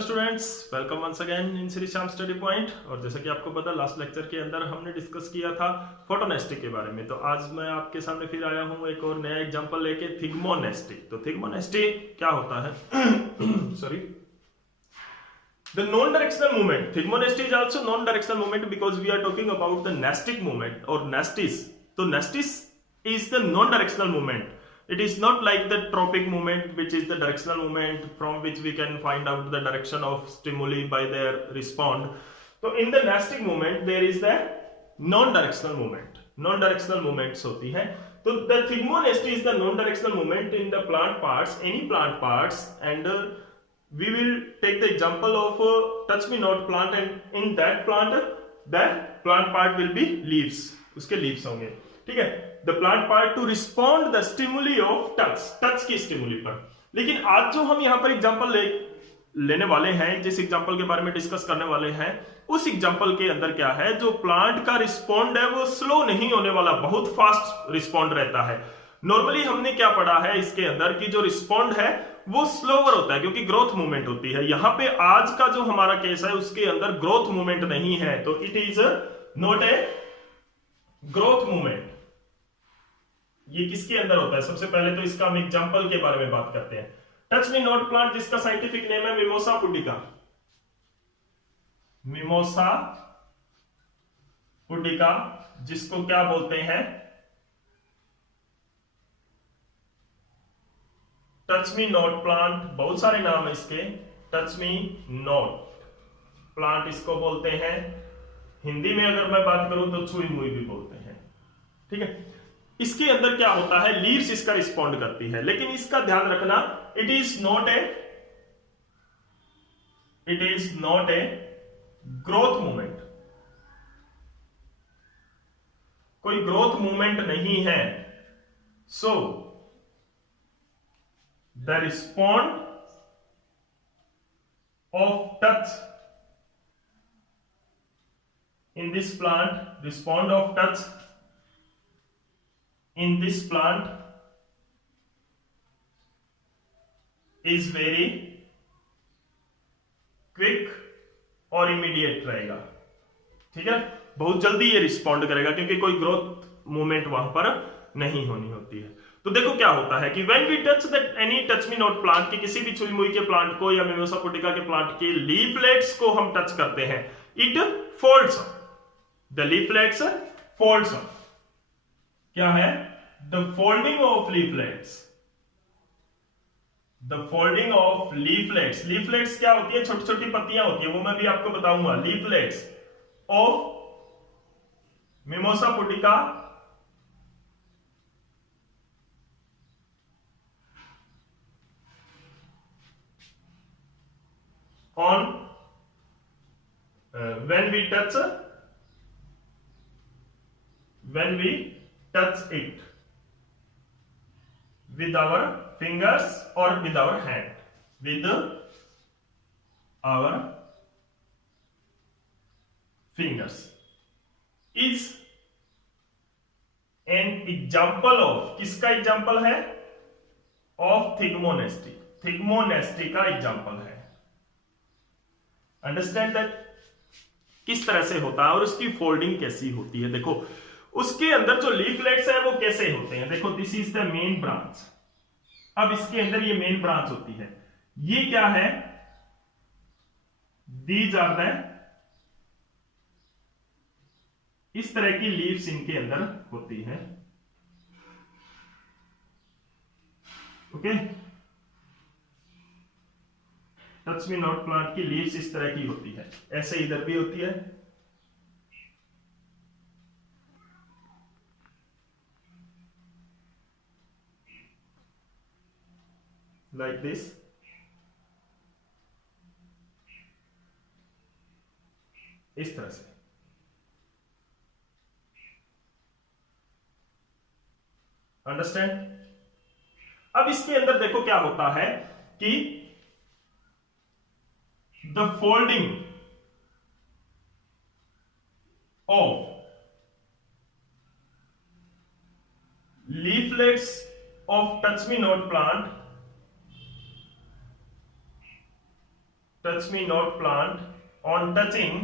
Students, welcome once again in Shri Shyam study point. और जैसा कि आपको पता, लास्ट लेक्चर के अंदर हमने डिस्कस किया था फोटोनेस्टी के बारे में। तो आज मैं आपके सामने फिर आया हूं एक और नया एग्जांपल लेके, थिग्मोनेस्टी। तो थिग्मोनेस्टी क्या होता है? Sorry, the non-directional movement. Thigmonesty is also non-directional movement because we are talking about the nestic movement or nestis. So nestis is the non-directional movement. It is not like the tropic movement, which is the directional movement from which we can find out the direction of stimuli by their response. So in the nestic movement there is the non-directional movement. Non-directional movements होती है. So the thigmonesty is the non-directional movement in the plant parts, any plant parts, and we will take the example of touch me not plant, and in that plant part will be leaves. उसके leaves होंगे, ठीक है. The plant part to respond the stimuli of touch की stimuli पर. लेकिन आज जो हम यहाँ पर एग्जाम्पल लेने वाले हैं, जिस एग्जाम्पल के बारे में डिस्कस करने वाले हैं, उस एग्जाम्पल के अंदर क्या है, जो प्लांट का रिस्पॉन्ड है वो स्लो नहीं होने वाला, बहुत फास्ट रिस्पॉन्ड रहता है. नॉर्मली हमने क्या पढ़ा है इसके अंदर कि जो रिस्पॉन्ड है वो स्लोवर होता है क्योंकि ग्रोथ मूवमेंट होती है. यहां पे आज का जो हमारा केस है उसके अंदर ग्रोथ मूवमेंट नहीं है, तो it is not a growth movement. ये किसके अंदर होता है? सबसे पहले तो इसका हम एग्जांपल के बारे में बात करते हैं. टच मी नॉट प्लांट, जिसका साइंटिफिक नेम है मिमोसा पुडिका. मिमोसा पुडिका, जिसको क्या बोलते हैं? Touch me not plant. बहुत सारे नाम है इसके. टच मी नॉट प्लांट इसको बोलते हैं. हिंदी में अगर मैं बात करूं तो छुई मुई भी बोलते हैं, ठीक है. इसके अंदर क्या होता है, लीव्स इसका रिस्पॉन्ड करती है, लेकिन इसका ध्यान रखना, it is not a growth movement. कोई ग्रोथ मूवमेंट नहीं है. सो the response of touch in this plant, response of touch in this plant is very quick और immediate रहेगा, ठीक है. बहुत जल्दी ये रिस्पॉन्ड करेगा क्योंकि कोई ग्रोथ मूवमेंट वहां पर नहीं होनी होती है. तो देखो क्या होता है कि when we touch that any touch me not plant, कि किसी भी छुई मुई के प्लांट को या मिमोसा पुडिका के प्लांट के लीफलेट्स को हम टच करते हैं, it folds up. The leaflets folds up. क्या है? The folding of leaflets. The folding of leaflets. Leaflets क्या होती है? छोटी छोटी पत्तियां होती है, वो मैं भी आपको बताऊंगा. Leaflets of mimosa pudica on when we touch it with our fingers or with our hand, with our fingers, is an example of, किसका एग्जाम्पल है? Of thigmonasty. थिग्मोनेस्टी का एग्जाम्पल है. अंडरस्टैंड दैट किस तरह से होता है और उसकी फोल्डिंग कैसी होती है. देखो उसके अंदर जो लीफलेट्स है वो कैसे होते हैं. देखो, this is the main branch. अब इसके अंदर ये मेन ब्रांच होती है. ये क्या है? दीज आर द, इस तरह की लीव्स इनके अंदर होती हैं. Okay, touch me not plant की लीव्स इस तरह की होती है. ऐसे इधर भी होती है. Like this. इस तरह से. अंडरस्टैंड. अब इसके अंदर देखो क्या होता है कि the folding of leaflets of touch me not plant touch me not plant on touching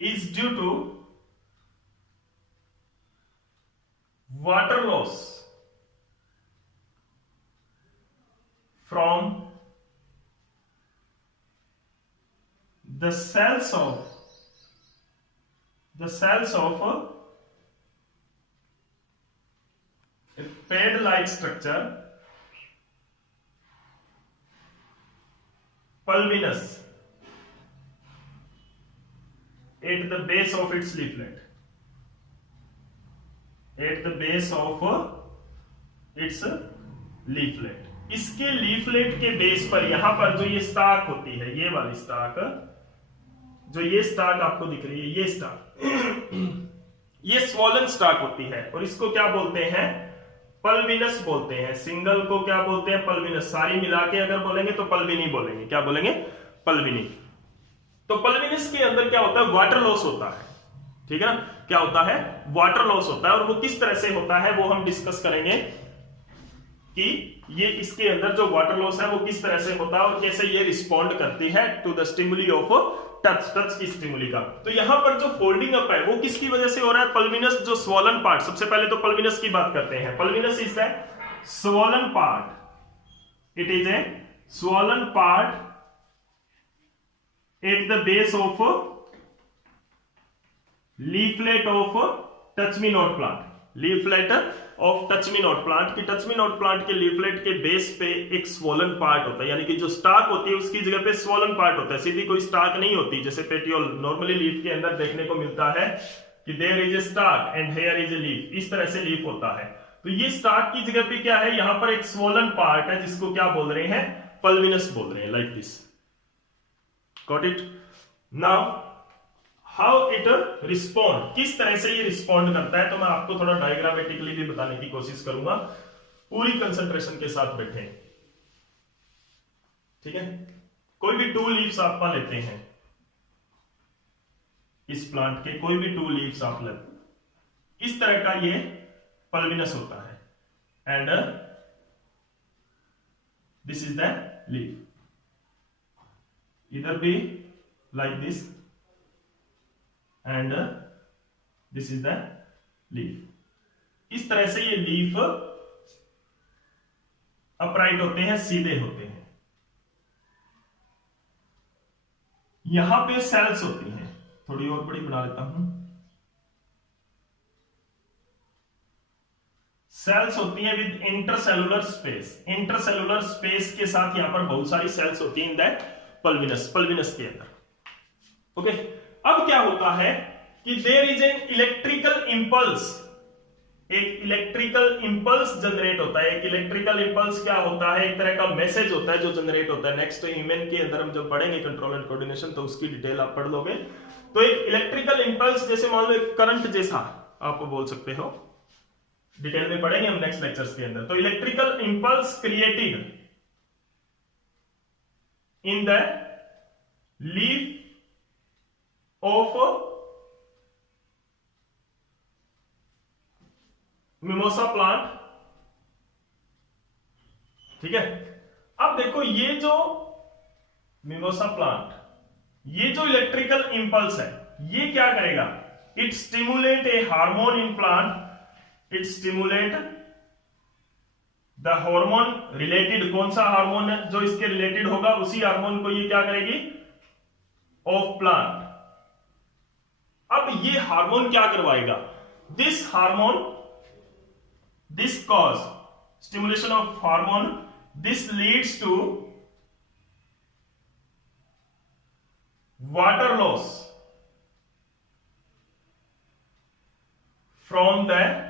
is due to water loss from the cells of a pad-like structure pulvinus at the base of its leaflet. At the base of its leaflet. इसके leaflet के base पर यहां पर जो ये stock होती है, ये वाली स्टाक, जो ये स्टाक आपको दिख रही है, ये स्टाक ये स्वॉलन स्टाक होती है और इसको क्या बोलते हैं? पल्विनस बोलते हैं। सिंगल को क्या बोलते हैं? पल्विनस। सारी मिला के अगर बोलेंगे तो पल्विनी बोलेंगे। क्या बोलेंगे? पल्विनी। तो पल्विनस के अंदर क्या होता है? वाटर लॉस होता है। ठीक है ना? क्या होता है? वाटर लॉस होता है। और वो किस तरह से होता है वो हम डिस्कस करेंगे कि ये इसके अंदर जो वाटर लॉस है वो किस तरह से होता है और कैसे ये रिस्पॉन्ड करती है to the stimuli of touch की स्टिमुली का। तो यहां पर जो फोल्डिंग अप है वो किसकी वजह से हो रहा है? पल्विनस जो स्वॉलन पार्ट, सबसे पहले तो पल्विनस की बात करते हैं। Pulvinus is the swollen part, it is a swollen part at the base of leaflet of touch me not plant. Leaflet of touch me not plant की टच मी नॉट प्लांट के leaflet के base पे एक swollen part होता है, यानी कि जो स्टाक होती है उसकी जगह पे स्वॉलन पार्ट होता है। सीधी कोई स्टाक नहीं होती, जैसे पेटियोल नॉर्मली लीफ के अंदर देखने को मिलता है कि there is a stalk and here is a leaf, इस तरह से लीफ होता है। तो ये स्टाक की जगह पे क्या है? यहां पर एक स्वॉलन पार्ट है जिसको क्या बोल रहे हैं? पल्विनस बोल रहे हैं, like this. Got it? Now, how it respond? किस तरह से ये रिस्पॉन्ड करता है, तो मैं आपको थोड़ा डायग्रामेटिकली भी बताने की कोशिश करूंगा। पूरी कंसंट्रेशन के साथ बैठे, ठीक है? कोई भी 2 लीव्स आप लेते हैं, इस प्लांट के कोई भी 2 लीव्स आप लेते, इस तरह का ये पल्विनस होता है and this is the leaf. Either be like this and this is the leaf. इस तरह से ये लीफ अपराइट होते हैं, सीधे होते हैं। यहां पे सेल्स होती हैं, थोड़ी और बड़ी बना लेता हूं। सेल्स होती हैं with intercellular space. Intercellular space के साथ यहां पर बहुत सारी सेल्स होती हैं इन दैट पल्विनस के अंदर। ओके, अब क्या होता है कि there is an electrical impulse, एक इलेक्ट्रिकल इंपल्स जनरेट होता है। एक इलेक्ट्रिकल इंपल्स क्या होता है? एक तरह का मैसेज होता है जो जनरेट होता है। नेक्स्ट ह्यूमन के अंदर हम जब पढ़ेंगे कंट्रोल एंड कोऑर्डिनेशन तो उसकी डिटेल आप पढ़ लोगे। तो एक इलेक्ट्रिकल इंपल्स, जैसे मान लो करंट जैसा आप बोल सकते हो, डिटेल में पढ़ेंगे हम नेक्स्ट लेक्चर्स के अंदर। तो electrical impulse created in the leaf of mimosa plant, ठीक है? अब देखो ये जो मिमोसा प्लांट, ये जो इलेक्ट्रिकल इंपल्स है ये क्या करेगा? It stimulate A hormone in plant, it stimulate the hormone related. कौन सा हार्मोन है जो इसके रिलेटेड होगा? उसी हार्मोन को ये क्या करेगी? Of plant. अब ये हार्मोन क्या करवाएगा? This hormone, this cause stimulation of hormone, this leads to water loss from the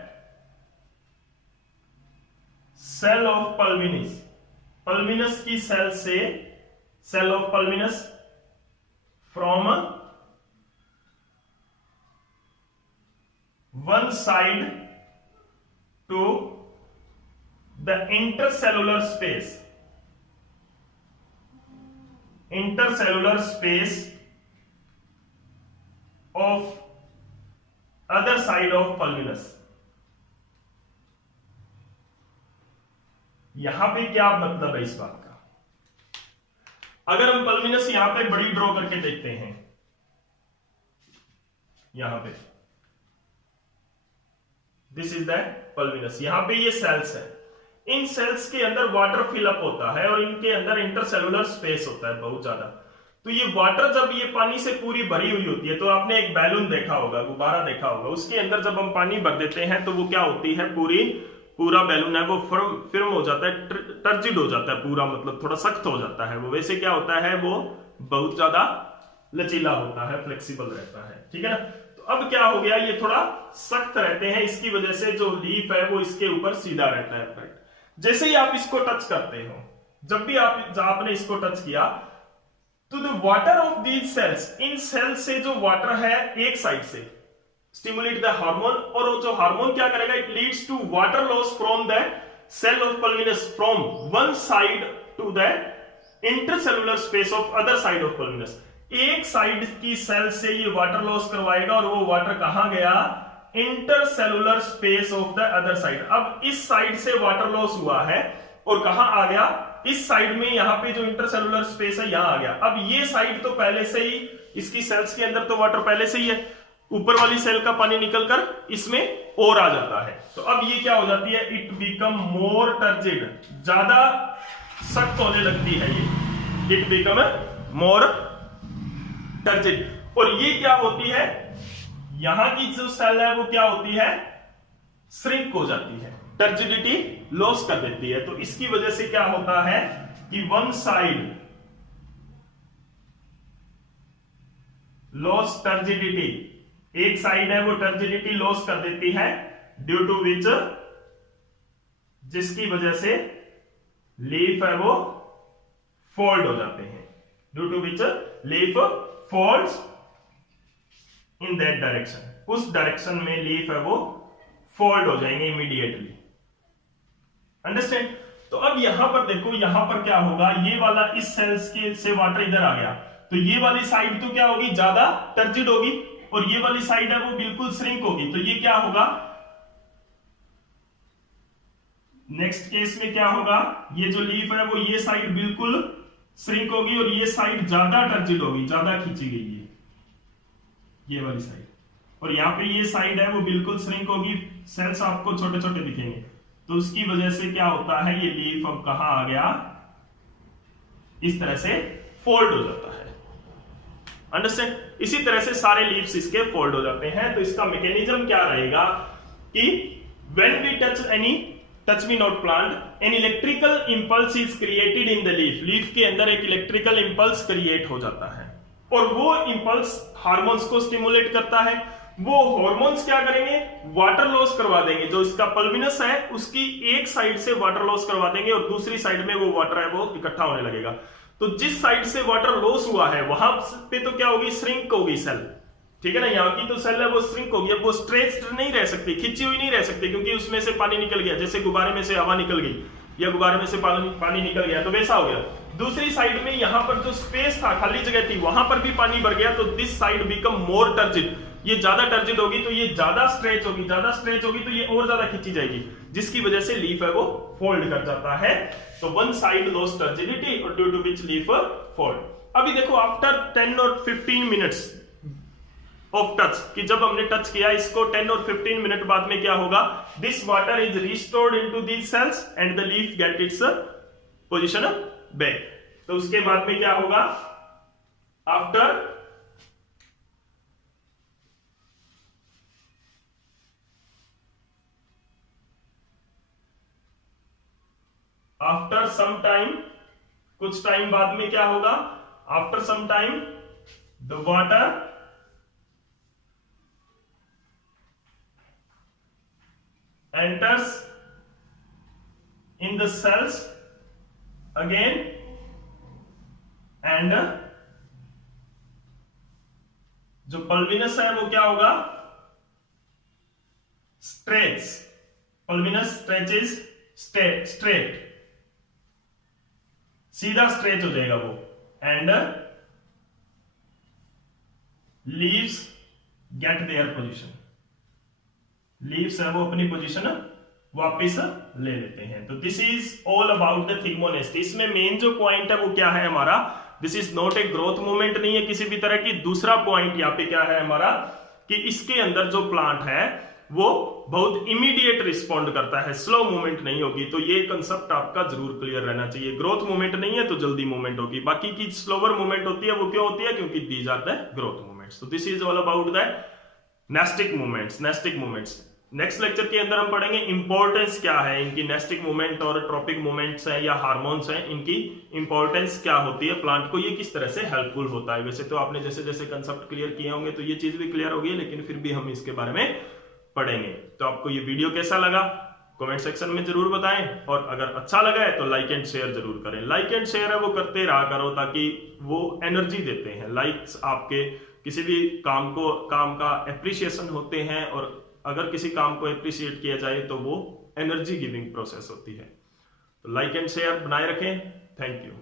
cell of pulvinus. Pulvinus की सेल से, cell of pulvinus from one side to the intercellular space, intercellular space of other side of pulvinus. यहां पे क्या मतलब है इस बात का? अगर हम पल्मिनस यहां पे बड़ी ड्रॉ करके देखते हैं, यहां पे दिस इज द पल्मिनस, यहां पे ये सेल्स है, इन सेल्स के अंदर वाटर फिलअप होता है और इनके अंदर इंटरसेलुलर स्पेस होता है बहुत ज्यादा। तो ये वाटर जब ये पानी से पूरी भरी हुई होती है, तो आपने एक बैलून देखा होगा, गुब्बारा देखा होगा, उसके अंदर जब हम पानी भर देते हैं तो वो क्या होती है, पूरा बैलून है वो फिर्म हो जाता है, टर्जिड हो जाता है पूरा, मतलब थोड़ा सख्त हो जाता है वो। वैसे क्या होता है, वो बहुत ज्यादा लचीला होता है, फ्लेक्सिबल रहता है, ठीक है ना। तो अब क्या हो गया, ये थोड़ा सख्त रहते हैं, इसकी वजह से जो लीफ है वो इसके ऊपर सीधा रहता है। जैसे ही आप इसको टच करते हो, जब भी आपने इसको टच किया, तो the water of these cells, इन सेल्स से जो वाटर है एक साइड से स्टिमुलेट द हार्मोन, और वो जो हार्मोन क्या करेगा, it leads to water loss from the cell of pulvinus from one side to the intercellular space of other side of pulvinus. एक साइड की सेल से ये वाटर लॉस करवाएगा और वो वाटर कहां गया, intercellular space of the other side. अब इस साइड से वाटर लॉस हुआ है और कहां आ गया, इस साइड में, यहां पे जो इंटरसेलुलर स्पेस है यहां आ गया। अब ये साइड तो पहले से ही, इसकी सेल्स के अंदर तो वाटर पहले से ही है, ऊपर वाली सेल का पानी निकलकर इसमें और आ जाता है। तो अब ये क्या हो जाती है, इट बिकम मोर टर्जिड, ज्यादा सख्त होने लगती है ये, इट बिकम मोर टर्जिड। और ये क्या होती है, यहां की जो सेल है वो क्या होती है, श्रिंक हो जाती है, टर्जिडिटी लॉस कर देती है। तो इसकी वजह से क्या होता है कि वन साइड लॉस टर्जिडिटी, एक साइड है वो टर्जिडिटी लॉस कर देती है, ड्यू टू विच, जिसकी वजह से लीफ है वो फोल्ड हो जाते हैं, due to which leaf folds in that direction, उस डायरेक्शन में लीफ है वो फोल्ड हो जाएंगे इमीडिएटली। अंडरस्टैंड। तो अब यहां पर देखो, यहां पर क्या होगा, ये वाला इस सेल्स के से वाटर इधर आ गया, तो ये वाली साइड तो क्या होगी, ज्यादा टर्जिड होगी, और ये वाली साइड है वो बिल्कुल श्रिंक होगी। तो ये क्या होगा, नेक्स्ट केस में क्या होगा, ये जो लीफ है वो ये साइड बिल्कुल श्रिंक होगी और ये साइड ज्यादा टर्जिड होगी, ज्यादा खींची गई है ये वाली साइड, और यहां पे ये साइड है वो बिल्कुल श्रिंक होगी, सेल्स आपको छोटे छोटे दिखेंगे। तो उसकी वजह से क्या होता है, ये लीफ अब कहां आ गया, इस तरह से फोल्ड हो जाता है। अंडरस्टैंड। इसी तरह से सारे लीव्स इसके फोल्ड हो जाते हैं। तो इसका मैकेनिज्म क्या रहेगा कि when we touch any, touch me not plant, an electrical impulse is created in the leaf, leaf के अंदर एक इलेक्ट्रिकल इंपल्स क्रिएट हो जाता है और वो इंपल्स हार्मोन्स को स्टिमुलेट करता है। वो हार्मोन्स क्या करेंगे, वाटर लॉस करवा देंगे, जो इसका पल्मिनस है उसकी एक साइड से वाटर लॉस करवा देंगे और दूसरी साइड में वो वाटर है वो इकट्ठा होने लगेगा। तो जिस साइड से वाटर लॉस हुआ है वहां पे तो क्या होगी, श्रिंक होगी सेल, ठीक है ना। यहाँ की तो सेल है वो श्रिंक होगी, अब वो स्ट्रेच्ड नहीं रह सकती, खिंची हुई नहीं रह सकती, क्योंकि उसमें से पानी निकल गया, जैसे गुब्बारे में से हवा निकल गई या गुब्बारे में से पानी निकल गया, तो वैसा हो गया। दूसरी साइड में यहां पर जो स्पेस था, खाली जगह थी, वहां पर भी पानी भर गया, तो this side become more turgid, ये ज्यादा टर्जिड होगी, तो ये ज्यादा स्ट्रेच होगी, ज्यादा स्ट्रेच होगी तो ये और ज्यादा खींची जाएगी, जिसकी वजह से लीफ है वो फोल्ड कर जाता है। तो वन साइड लॉस टर्जिडिटी और due to which leaf fold. अभी देखो आफ्टर 10 और 15 मिनट्स ऑफ टच, कि जब हमने टच किया इसको 10 और 15 मिनट बाद में क्या होगा, this water is restored into these cells and the leaf get its position back. तो उसके बाद में क्या होगा, आफ्टर सम टाइम, कुछ टाइम बाद में क्या होगा, after some time the water enters in the cells again and जो पल्विनस है वो क्या होगा, स्ट्रेच, पल्विनस स्ट्रेचेस स्ट्रेट, सीधा स्ट्रेच हो जाएगा वो, and leaves get their position, leaves है वो अपनी पोजीशन वापिस ले लेते हैं। तो this is all about the thigmonasty. इसमें मेन जो पॉइंट है वो क्या है हमारा, this is not a growth movement नहीं है किसी भी तरह की। दूसरा पॉइंट यहाँ पे क्या है हमारा कि इसके अंदर जो प्लांट है वो बहुत इमीडिएट रिस्पॉन्ड करता है, स्लो मूवमेंट नहीं होगी। तो ये कंसेप्ट आपका जरूर क्लियर रहना चाहिए। ग्रोथ मूवमेंट नहीं है तो जल्दी मूवमेंट होगी, बाकी की स्लोवर मूवमेंट होती है वो क्यों होती है, क्योंकि these are the growth movements. तो this is all about the nastic movements, nastic movements. Next lecture के अंदर हम पढ़ेंगे इंपॉर्टेंस क्या है इनकी, नेस्टिक मूवमेंट और ट्रॉपिक मूवमेंट्स है या हार्मोन्स है, इनकी इंपॉर्टेंस क्या होती है प्लांट को, ये किस तरह से हेल्पफुल होता है। वैसे तो आपने जैसे जैसे कंसेप्ट क्लियर किए होंगे तो ये चीज भी क्लियर होगी, लेकिन फिर भी हम इसके बारे में पढ़ेंगे। तो आपको ये वीडियो कैसा लगा कमेंट सेक्शन में जरूर बताएं, और अगर अच्छा लगा है तो लाइक एंड शेयर जरूर करें। लाइक एंड शेयर है वो करते रहा करो ताकि वो एनर्जी देते हैं। लाइक्स आपके किसी भी काम का एप्रिसिएशन होते हैं, और अगर किसी काम को एप्रिशिएट किया जाए तो वो एनर्जी गिविंग प्रोसेस होती है। तो लाइक एंड शेयर बनाए रखें। Thank you.